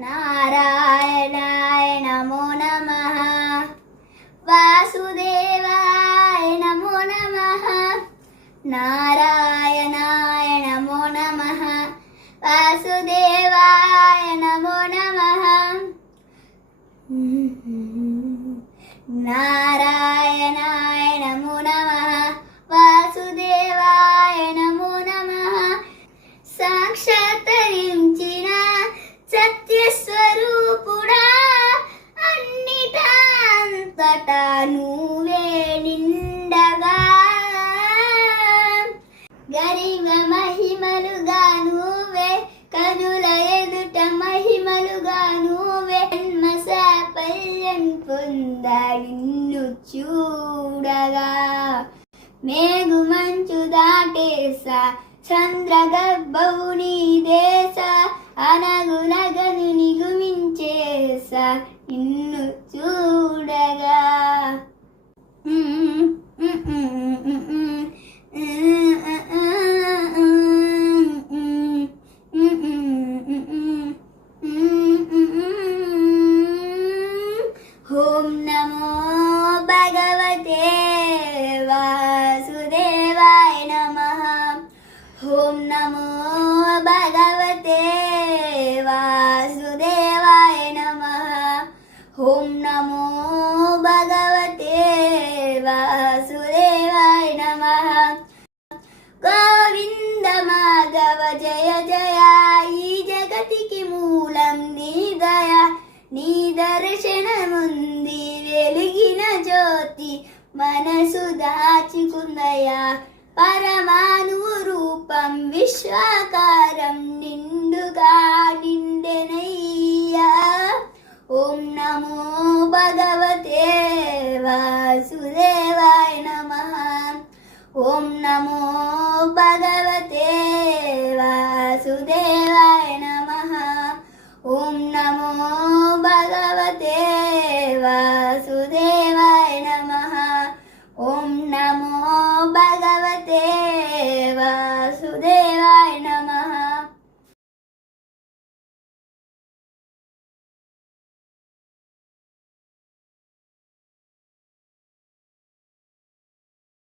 నారాయణాయ నమో నమః వాసుదేవాయ నమో నమః నారాయణాయ నమో నమః వాసుదేవాయ నమో నమః నారాయణాయ నమో నమః వాసుదేవాయ నమో నమః సాక్షాత్కరించిన సత్యస్వరూపుడా అన్నిటా అంతటా నువ్వే నిండగా గరిమ మహిమలుగా నువ్వే కనుల ఎదుట మహిమలుగా నువ్వే జన్మ సాఫల్యం పొందా నిన్ను చూడగా మేఘు మంచు దాటేసా చంద్రగర్భవు నీ దేశ అనగునగను నిగుమించేసా నిన్ను చూడగా ఓం నమో భగవతే వాసుదేవాయ నమః ఓం నమో భగవతే వాసుదేవాయ నమః ఓం నమో భగవతే వాసుదేవాయ నమః గోవింద మాధవ జయ జయ ఈ జగతికి మూలం నీ దయ నీ దర్శనముంది వెలిగిన జ్యోతి మనసు దాచుకుందయా పరమాణువు రూపం విశ్వాకారం నిండుగా నిండెనయ్యా ఓం నమో భగవతే వాసుదేవాయ నమః ఓం నమో భగవతే వాసుదేవాయ నమః ఓం నమో భగవతే వాసుదేవాయ